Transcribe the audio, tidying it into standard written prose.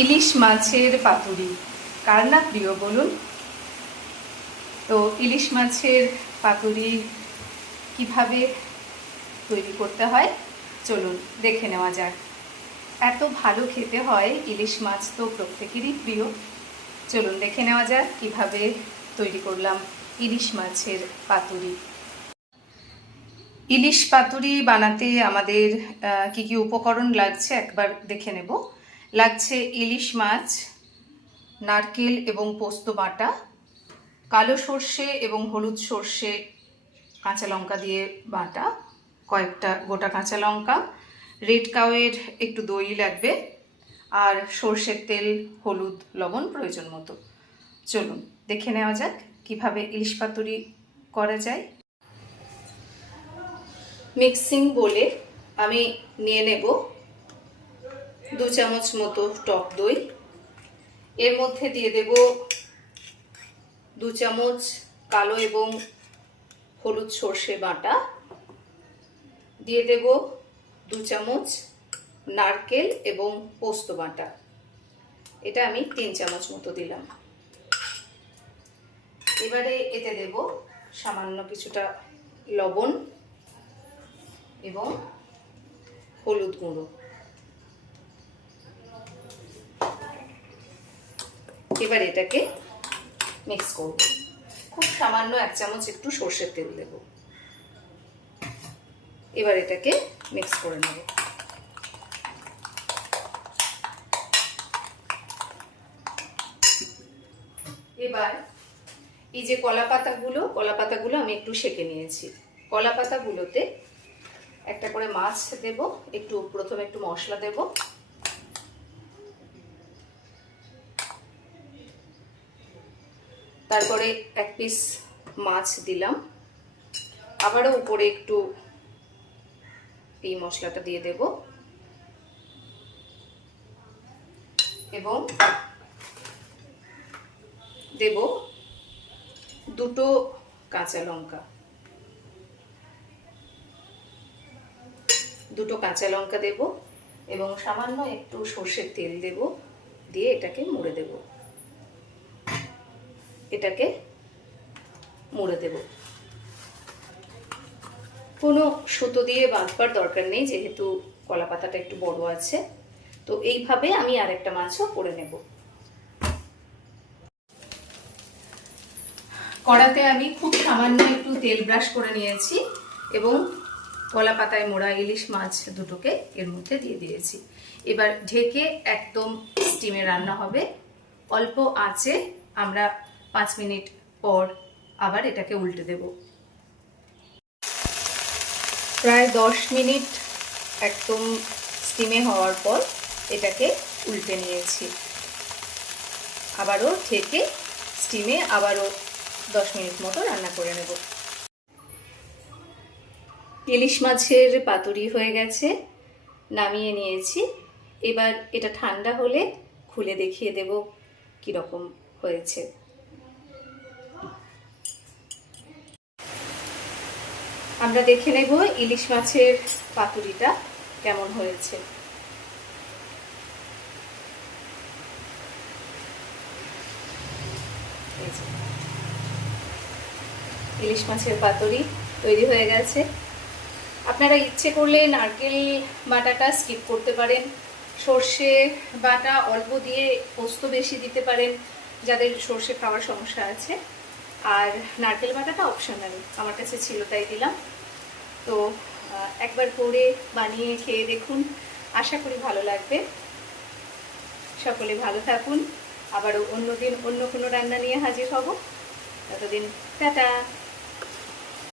ইলিশ মাছের পাতুরি কার না প্রিয় বলুন? তো ইলিশ মাছের পাতুরি কিভাবে তৈরি করতে হয় চলুন দেখে নেওয়া যাক। এত ভালো খেতে হয় ইলিশ মাছ, তো প্রত্যেকেরই প্রিয়। চলুন দেখে নেওয়া যাক কিভাবে তৈরি করলাম ইলিশ মাছের পাতুরি। ইলিশ পাতুরি বানাতে আমাদের কি কি উপকরণ লাগছে একবার দেখে নেব। লাগছে ইলিশ মাছ, নারকেল এবং পোস্ত বাটা, কালো সর্ষে এবং হলুদ সর্ষে কাঁচা লঙ্কা দিয়ে বাটা, কয়েকটা গোটা কাঁচা লঙ্কা, রেড কাউয়ের একটু দই লাগবে, আর সর্ষের তেল, হলুদ, লবণ প্রয়োজন মতো। চলুন দেখে নেওয়া যাক কিভাবে ইলিশ পাতুরি করা যায়। মিক্সিং বলে আমি নিয়ে নেব 2 চামচ মতো টক দই। এর মধ্যে দিয়ে দেব 2 চামচ কালো এবং হলুদ সর্ষে বাটা, দিয়ে দেব 2 চামচ নারকেল এবং পোস্ত বাটা। এটা আমি 3 চামচ মতো দিলাম। এবারে এতে দেব সামান্য কিছুটা লবণ এবং হলুদ গুঁড়ো। এবার এটাকে মিক্স করব। খুব সামান্য 1 চামচ একটু সর্ষের তেল দেব। এবার এটাকে মিক্স করে নেব। এবার এই যে কলা পাতাগুলো আমি একটু সেঁকে নিয়েছি। কলা পাতাগুলোতে একটা করে মাছ দেব, প্রথমে একটু মশলা দেব, তারপরে 1 পিস মাছ দিলাম, আবারও উপরে একটু এই মশলাটা দিয়ে দেব এবং দেব 2 কাঁচা লঙ্কা। 2 কাঁচা লঙ্কা দেব এবং সামান্য একটু সর্ষের তেল দেব, দিয়ে এটাকে মুড়ে দেব। কোনো সুতো দিয়ে বাঁধবার দরকার নেই, যেহেতু কলা পাতাটা একটু বড় আছে। তো এইভাবে আমি আরেকটা মাছও করে নেব। কড়াতে আমি খুব সামান্য একটু তেল ব্রাশ করে নিয়েছি এবং কলা পাতায় মোড়া ইলিশ মাছ দুটোকে এর মধ্যে দিয়ে দিয়েছি। এবার ঢেকে একদম স্টিমে রান্না হবে। অল্প আঁচে আমরা 5 মিনিট পর আবার এটাকে উল্টে দেব। প্রায় 10 মিনিট একদম স্টিমে হওয়ার পর এটাকে উল্টে নিয়েছি। আবারও ঢেকে স্টিমে আবারও 10 মিনিট মতো রান্না করে নেব। ইলিশ মাছের পাতুরি হয়ে গেছে, নামিয়ে নিয়েছি। এবার এটা ঠান্ডা হলে খুলে দেখিয়ে দেব কিরকম হয়েছে। আমরা দেখে নেব ইলিশ মাছের পাতুরিটা কেমন হয়েছে। ইলিশ মাছের পাতুরি তৈরি হয়ে গেছে। আপনারা ইচ্ছে করলে নারকেল বাটাটা স্কিপ করতে পারেন, সর্ষে বাটা অল্প দিয়ে পোস্ত বেশি দিতে পারেন যাদের সর্ষে খাওয়ার সমস্যা আছে, আর নারকেল বাটাটা অপশনাল, আমার কাছে ছিল তাই দিলাম। তো একবার করে বানিয়ে খেয়ে দেখুন, আশা করি ভালো লাগবে। সকলে ভালো থাকুন, আবারও অন্যদিন অন্য কোনো রান্না নিয়ে হাজির হব। ততদিন টাটা।